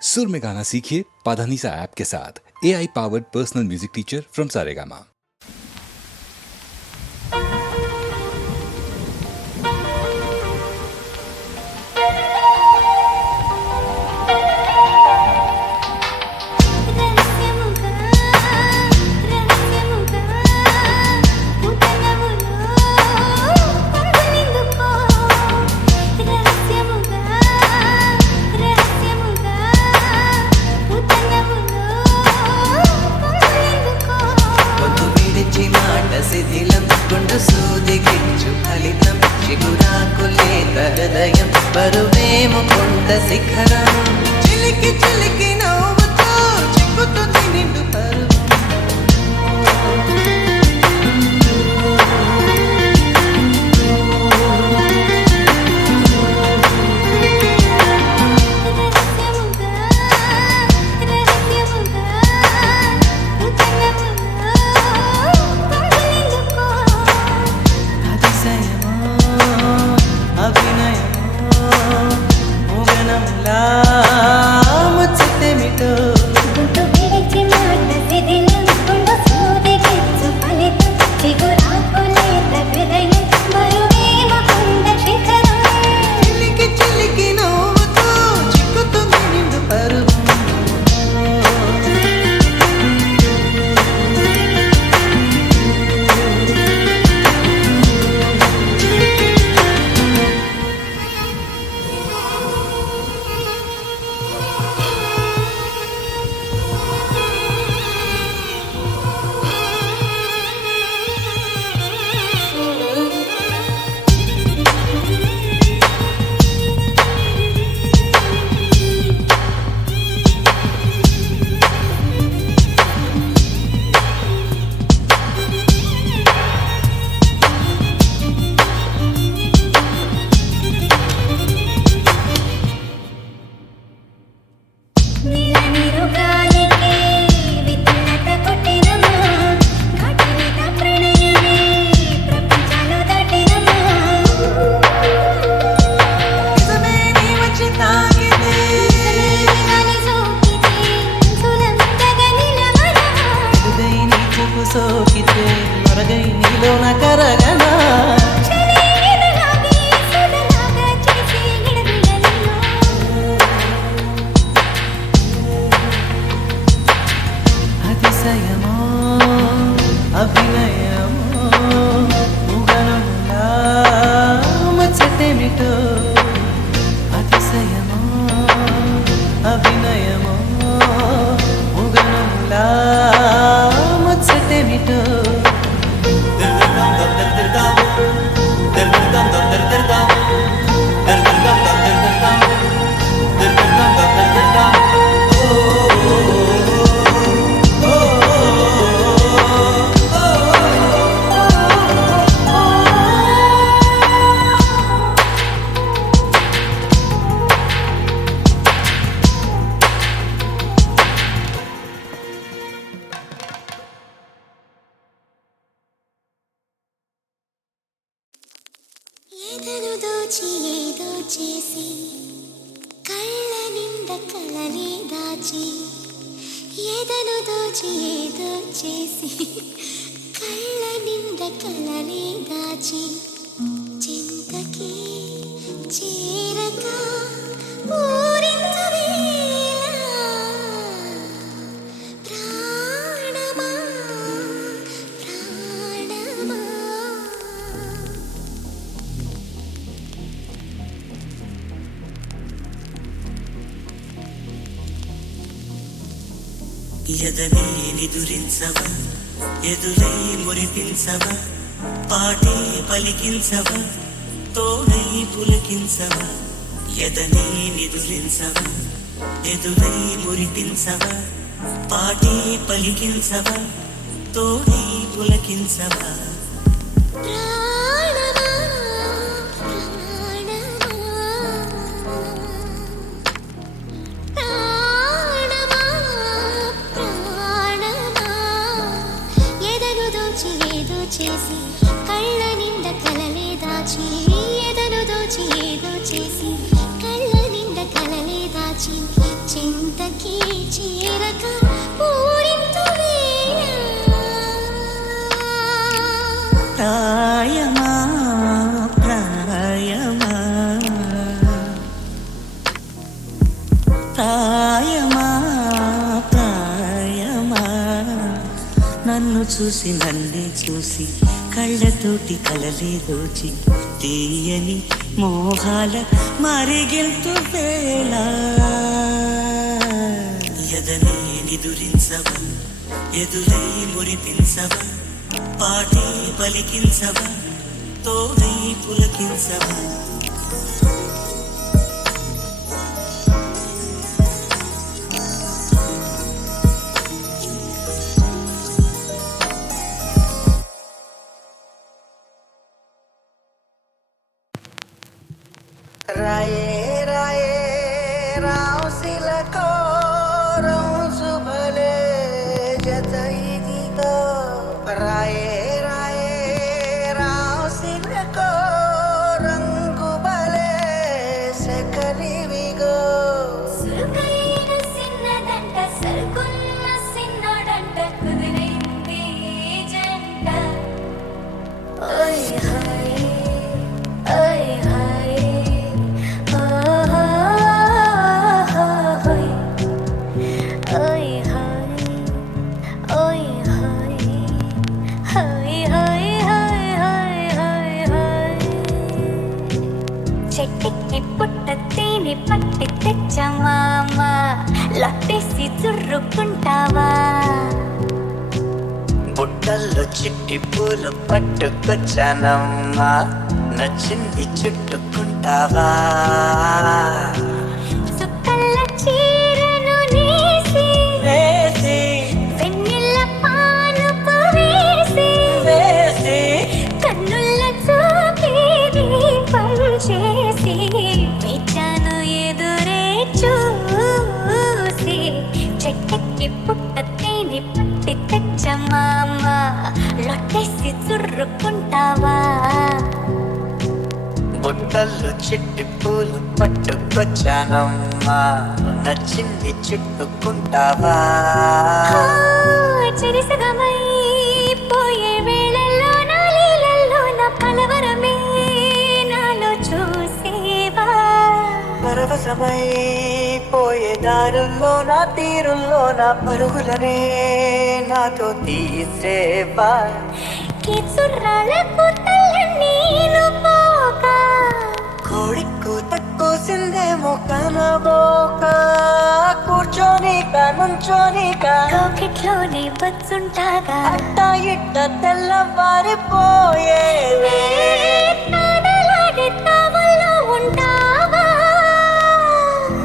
सुर में गाना सीखिए पाधानीसा ऐप के साथ। AI powered personal music teacher from Saregama. బరువేము కొండ శిఖరం చిలికి చిలికి నవ్వుతూ చిక్కుతుంది నిండు పరువం సోకితే మరగై నీలోన కరగనా అతిశయమో అభినయమో ముగనములా ముచ్చటేమిటో అతిశయమో అభినయమో ముగనములా ముచ్చటేమిటో ఏదను దోచి ఏదో చేసి కళ్ళ నింద కలనే దాచి ఏదను దోచి ఏదో చేసి కళ్ళ నింద కలనే దాచి చింతకి చేరక ఊరించవేలా ప్రాణమా ప్రాణమా ఎదనే నిదురించవా ఎదురై మురిపించవా పాటే పలికించవా తోడై పులకించవా ఎదనే నిదురించవా ఎదురై మురిపించవా పాటే పలికించవా తోడై పులకించవా చేసి కళ్ళ నిండ కలలే దాచి ఏదను దోచి ఏదో చేసి కళ్ళ నిండ కలలే దాచి చింత చెంతకి చేరక పూరింతు వేళ ప్రాయమా ప్రాయమా ప్రాయమా ప్రాయమా నన్ను చూసి నన్నే చూసి కళ్ళతోటి కలలే దోచి తీయని మోహాల మరిగింతు వేళ ఎదనే నిదురించవా ఎదురై మురిపించవా పాటే పలికించవా తోడై పులకించవా రాయే రాయే రాసిలకో రోజు భలే జత ఇదిగో రాయే రాయే రాసిలకో రంగు భలే సెకలివిగో సురుకైన సిన్నదంట సరుకున్న సిన్నోడంట కుదిరైంది జంట ఓయ్ హాయ్ ఓయ్ హాయ్ చెట్టుకి పుట్ట తేనె పట్టి తెచ్చమామ లట్టేసి చుర్రుకుంటావా బుట్టల్లో చిట్టి పూలు పట్టుకొచ్చానమ్మా నచ్చింది చుట్టుకుంటావా చుక్కల చీరను నేసి వేసి వెన్నెల పానుపు వేసి వేసి కన్నుల చూపి దీపం చేసి పెట్టాను ఎదురే చూసి చెట్టుకి పుట్ట తేనె పట్టి తెచ్చమామ లొట్టేసి చుర్రుకుంటావా బుట్టల్లో చిట్టి పూలు పట్టుకొచ్చానమ్మా నచ్చింది చుట్టుకుంటావా చెరిసగమై పోయే వేళల్లో నా లీలల్లో నా కలవరమే నాలో చూసేవా పరవశమై పోయే దారుల్లో నా తీరుల్లో నా పరుగులనే నాతో తీసేవా ఈ చుర్రాలకు తల్లన్నీను పోక కోడికు తక్కువసిందేమో కనబోక కూర్చోనిక నుంచోనిక రాకెట్లోనే వచ్చుంటాగా అట్టా ఇట్ట తెల్లవారిపోయేవే నాడలాడే తావుల్లో ఉంటావా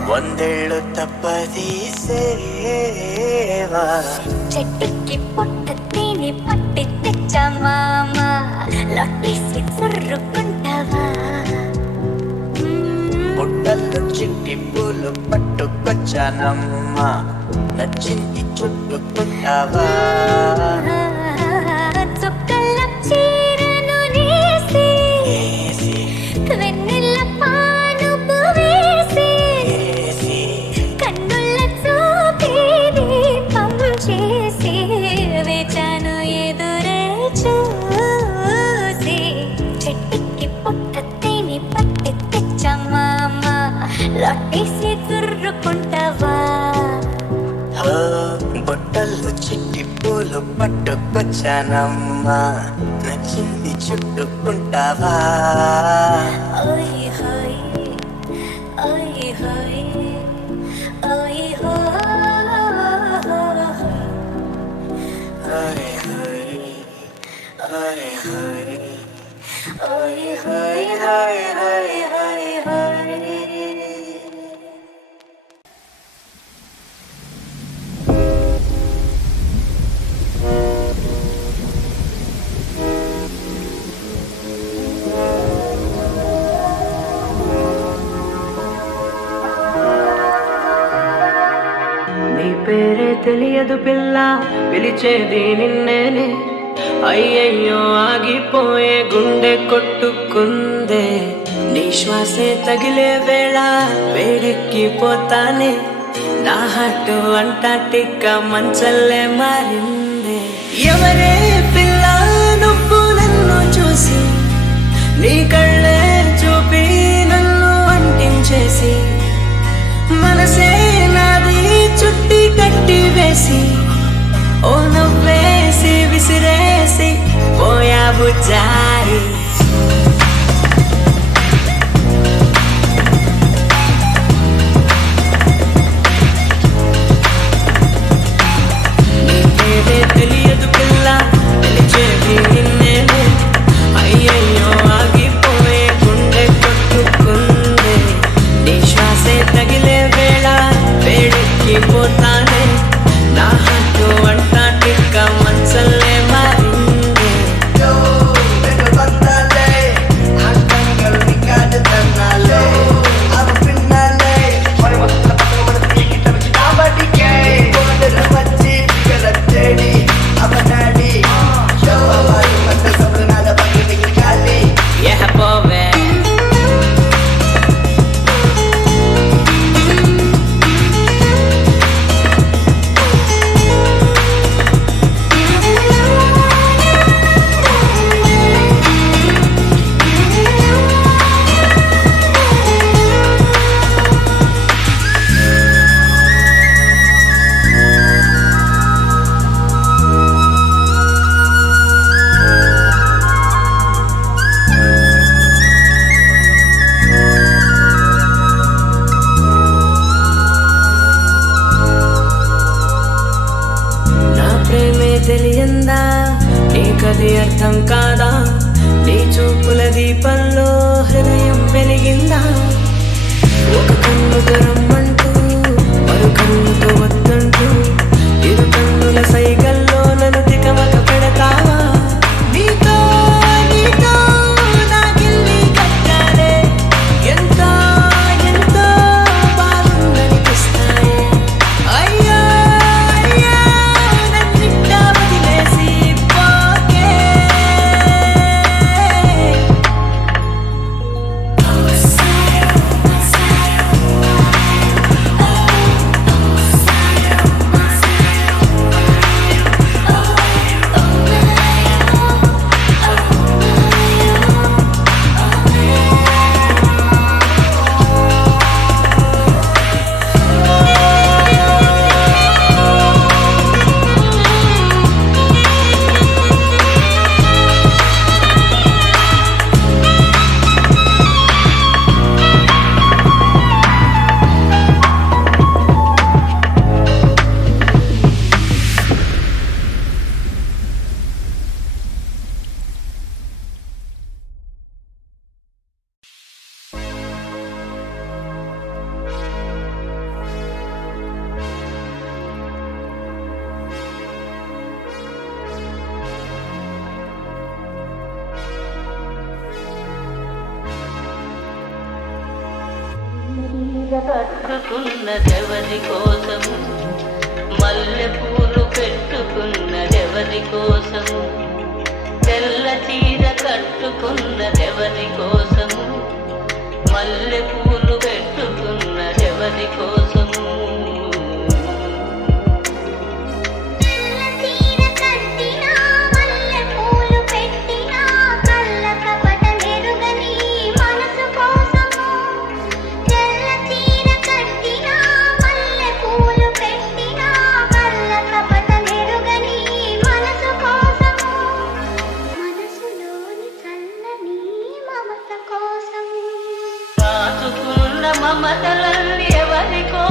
వందేళ్ళు తప్పది సేవా చెట్టుకి పుట్ట తేనె పట్టి తెచ్చమామ లొట్టేసి చుర్రుకుంటావా బుట్టల్లో చిట్టి పూలు పట్టుకొచ్చానమ్మా నచ్చింది చుట్టుకుంటావా చుక్కల చీరను నేసి వేసి వెన్నెల పానుపు వేసి వేసి కన్నుల చూపి దీపం చేసి వేచాను ఎదురే చూసి చెట్టుకి పుట్ట తేనె పట్టి తెచ్చమామ లొట్టేసి చుర్రుకుంటావా బుట్టల్లో చిట్టి పూలు పట్టుకొచ్చానమ్మా నచ్చింది చుట్టుకుంటావా ఓయ్ హాయ్ ఓయ్ హాయ్ ఓయ్ హరి హరి హరి హరి ఓయ్ హరి హరి హరి హరి హరి నీ పేరే తెలియదు పిల్ల పిలిచేది నిన్నేనే అయ్యయ్యో ఆగిపోయే గుండె కొట్టుకుందే నీ శ్వాసే తగిలే వేళ వేడెక్కిపోతానే నా హట్టు అంటార్టికా మంచల్లే మారిందే. ఎవరే పిల్ల నువ్వు నన్ను చూసి నీ కళ్ళే చూపి నన్ను అంటించేసి మనసే నాది చుట్టి కట్టి వేసి ఓ నవ్వేసి విసిరేసి పోయావు జారి. నీకేదే తెలియదు పిల్ల పిలిచేది నిన్నేనే. అయ్యయ్యో ఆగిపోయే గుండె కొట్టుకుందే. నీ శ్వాసే తగిలే వేళ వేడెక్కిపోతానే. నా హట్టు అంటార్టికా మంచల్లే మారిందే. Yeah, పోవే. నా ప్రేమే తెలియందా నీకది అర్థం కాదా. నీ చూపుల దీపంలో హృదయం వెలిగిందా. ఒక కన్నుతో రమ్మంటూ మరు కన్నుతో వద్దంటూ ఇరు కన్నుల సైగల్లో నన్ను తికమక పెడతావా. నీతో నీతో నా గిల్లి కట్టాలే. ఎంతో ఎంతో బాగుందనిపిస్తాయే. అయ్యో అయ్యో నన్నిట్టా వదిలేసి పోకే. కట్టుకున్నదెవరి కోసము, మల్లె పూలు పెట్టుకున్నదెవరి కోసము, తెల్ల చీర కట్టుకున్నదెవరి కోసము, మల్లె పూలు పెట్టుకున్నదెవరి కోసము. మమతలన్నీ ఎవరి కోసం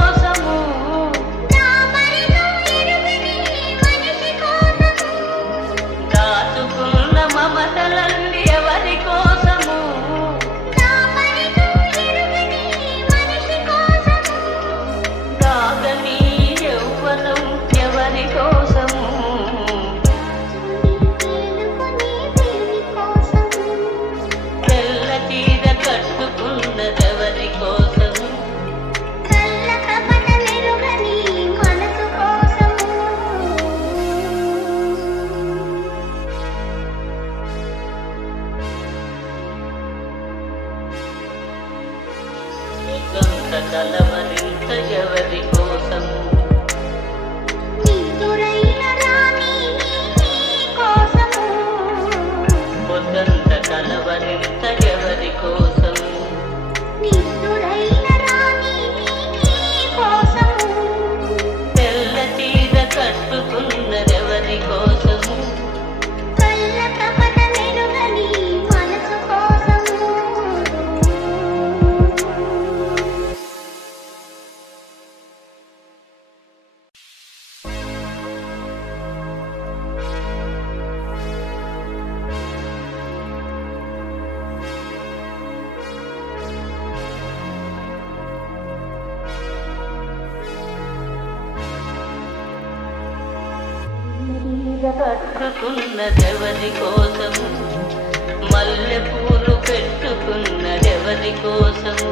చీర కట్టుకున్నదెవరి కోసము మల్లె పూలు పెట్టుకున్నదెవరి కోసము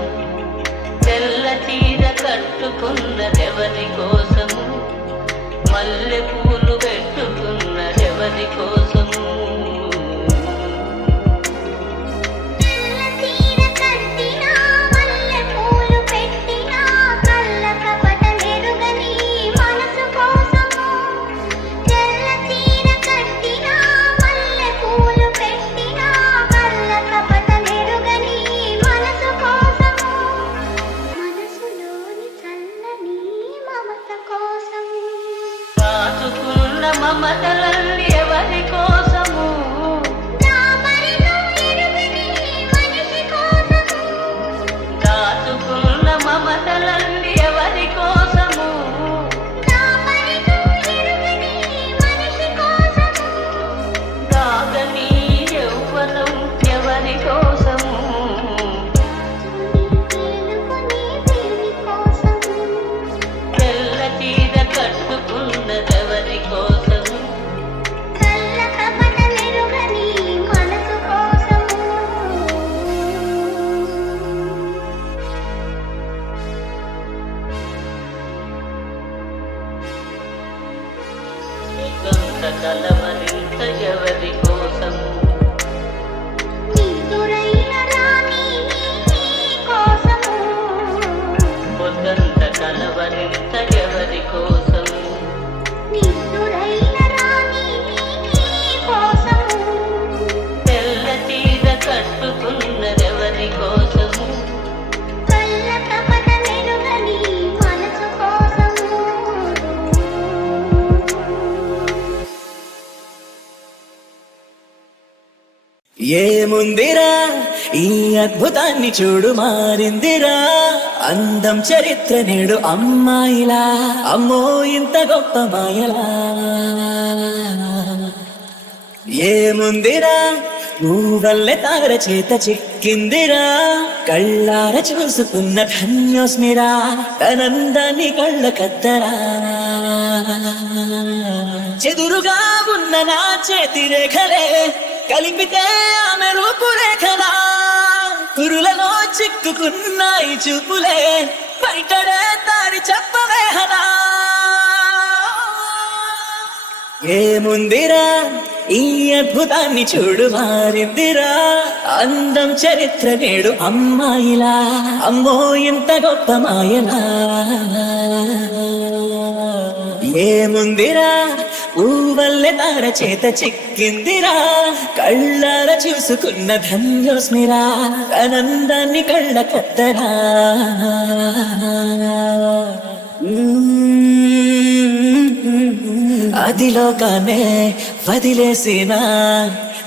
తెల్ల చీర కట్టుకున్నదెవరి కోసము మల్లె పూలు పెట్టుకున్నదెవరి కోసము మమతలన్నీ ఎవరి కోసము దాచుకున్న మమతలన్నీ ఎవరి కోసము దాగని యౌవనం ఎవరి కోసము తెల్ల చీర కట్టుకున్నదెవరి కోసము కలవరింత ఎవరి కోసము పొద్దంత కలవరింత ఎవరి కోసము తెల్ల చీర కట్టుకున్నదెవరి కోసము ఏముందిరా ఈ అద్భుతాన్ని చూడు మారిందిరా అందం చరిత్ర నేడు అమ్మాయిలా అమ్మో ఇంత గొప్ప మాయలా ఏముందిరా నువ్వల్లే తార చేత చిక్కిందిరా కళ్ళార చూసుకున్న ధన్యోస్మిరా తనందాన్ని కళ్ళ కద్దరా చెదురుగా ఉన్న నా చేతి రేఖలే కలిపితే ఆమె రూపురేఖలా కురులలో చిక్కుకున్నాయి చూపులే బయటడే దారి చెప్పవేహనా ఏముందిరా ఈ అద్భుతాన్ని చూడు మారిందిరా అందం చరిత్ర నేడు అమ్మాయిలా అమ్మో ఇంత గొప్ప మాయలా ఏముందిరా ఊవల్లె తార చేత చిక్కిందిరా కళ్ళార చూసుకున్న ధన్యోస్మిరా ఆనందాన్ని కళ్ళ కద్దరా అదిలోకానే వదిలేసిన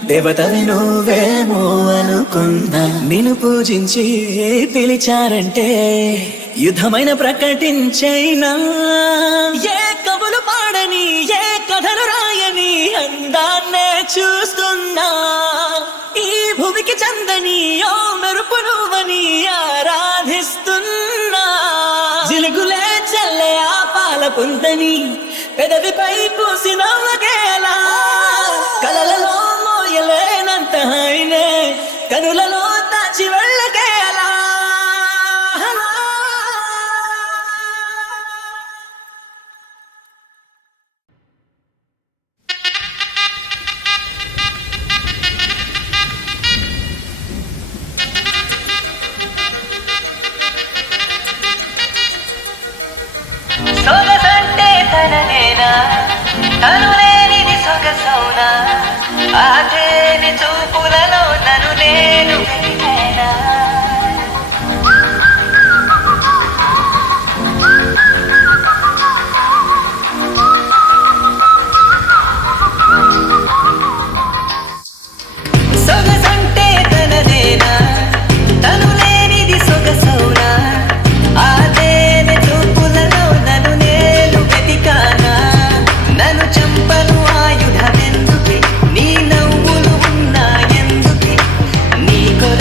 దేవతవి నువ్వేమో అనుకున్నా నిన్ను పూజించి పిలిచారంటే యుద్ధమైన ప్రకటించైనా ఏ కవులు పాడని ఏ కథలు రాయని అందాన్నే చూస్తున్నా ఈ భూమికి చందని ఓ మెరుపు నువ్వని ఆరాధిస్తున్నా జిలుగులే చల్లే ఆ పాల పుంతని పెదవిపై పూసి నవ్వగేలా కలలలో మోయలేనంత హాయినే కనులలో దాచి వెళ్ళగేలా సొగసంటే తననేనా తను లేనిది సొగసౌనా ఆదేని చూపులలో నన్ను నేను వెతికేనా సొగసంటే తననేనా తను లేనిది సొగసౌనా ఆదేని చూపులలో నన్ను నేను వెతికానా నన్ను చంపను ఆయుధమెందుకే నీ నవ్వులు ఉన్నా ఎందుకే నీ కొర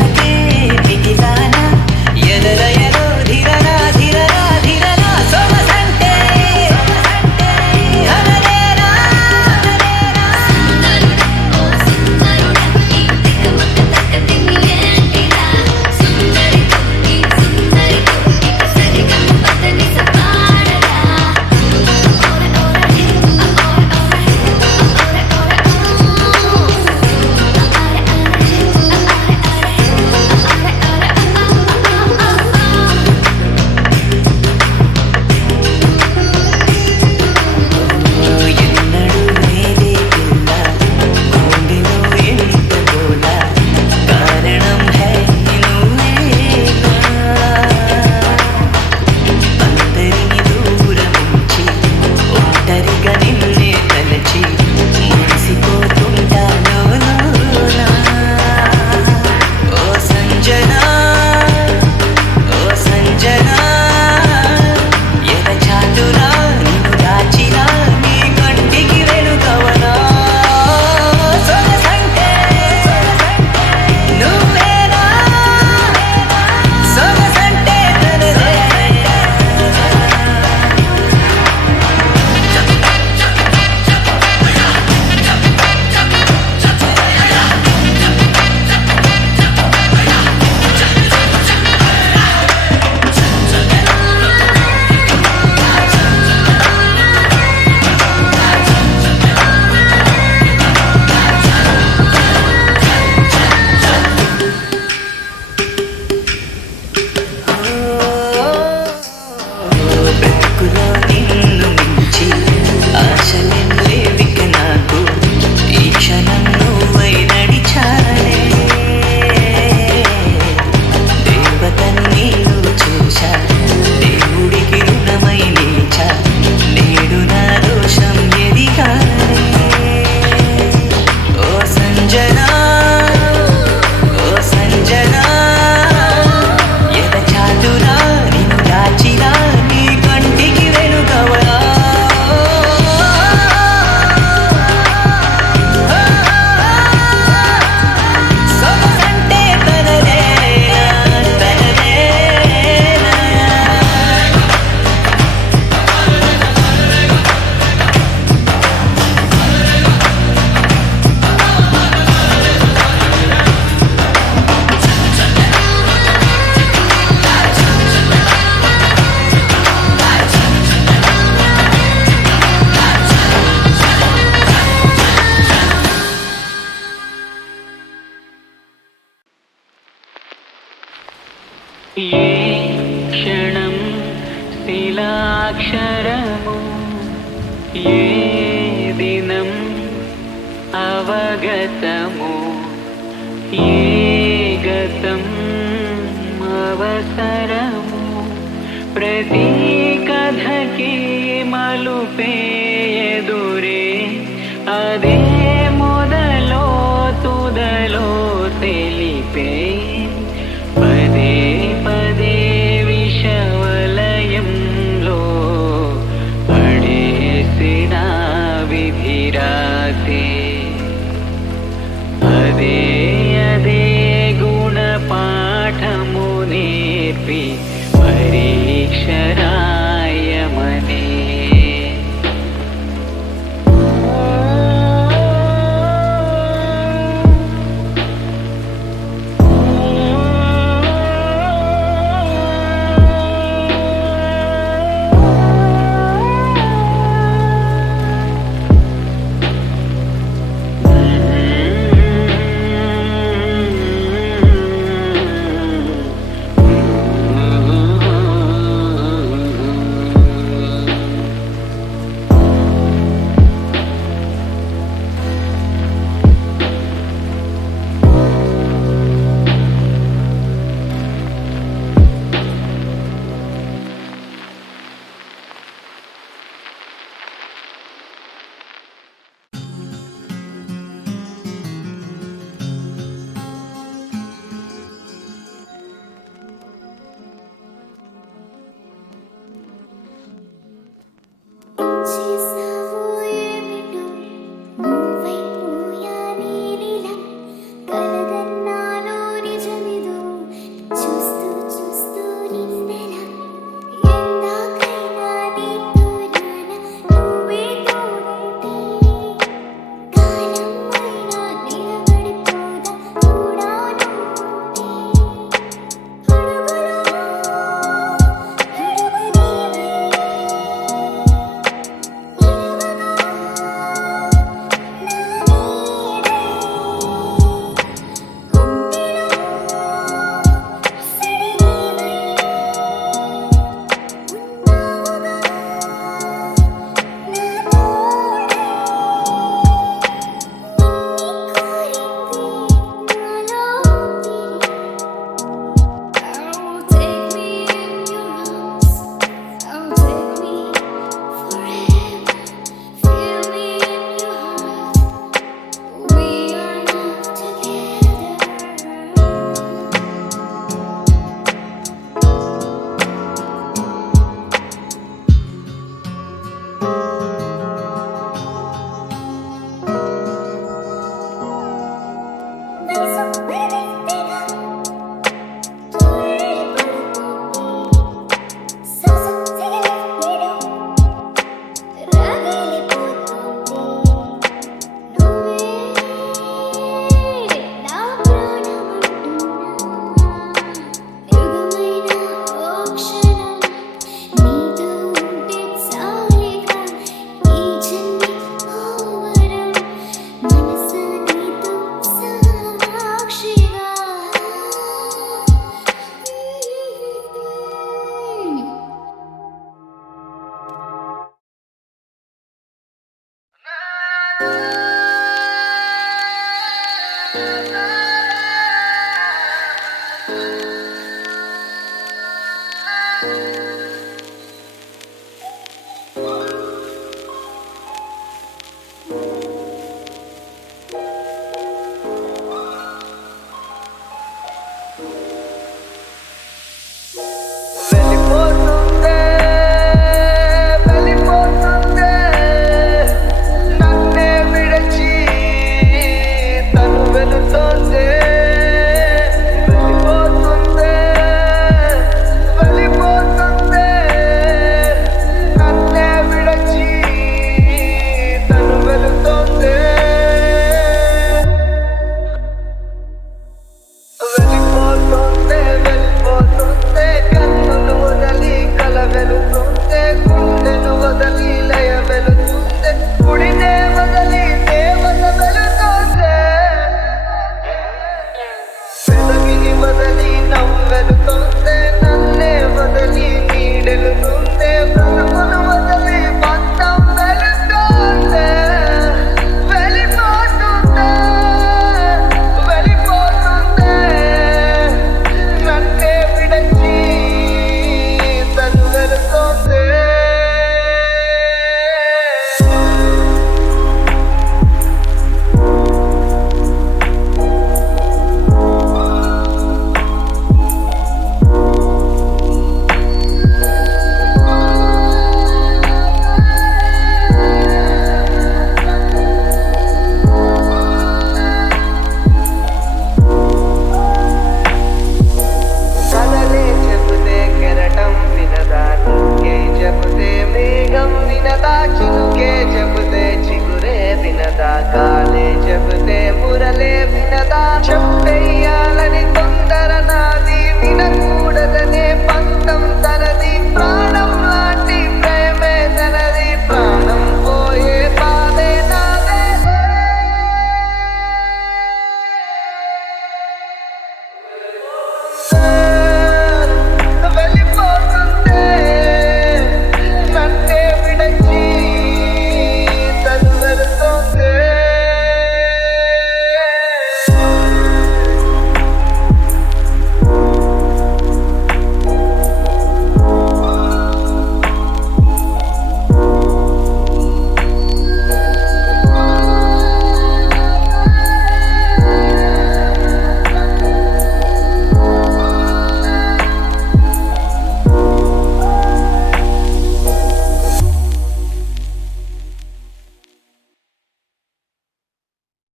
ఏ దినం అవగతము ఏ గతం అవసరము ప్రతి కథకి మలుపే ఎదురే అదే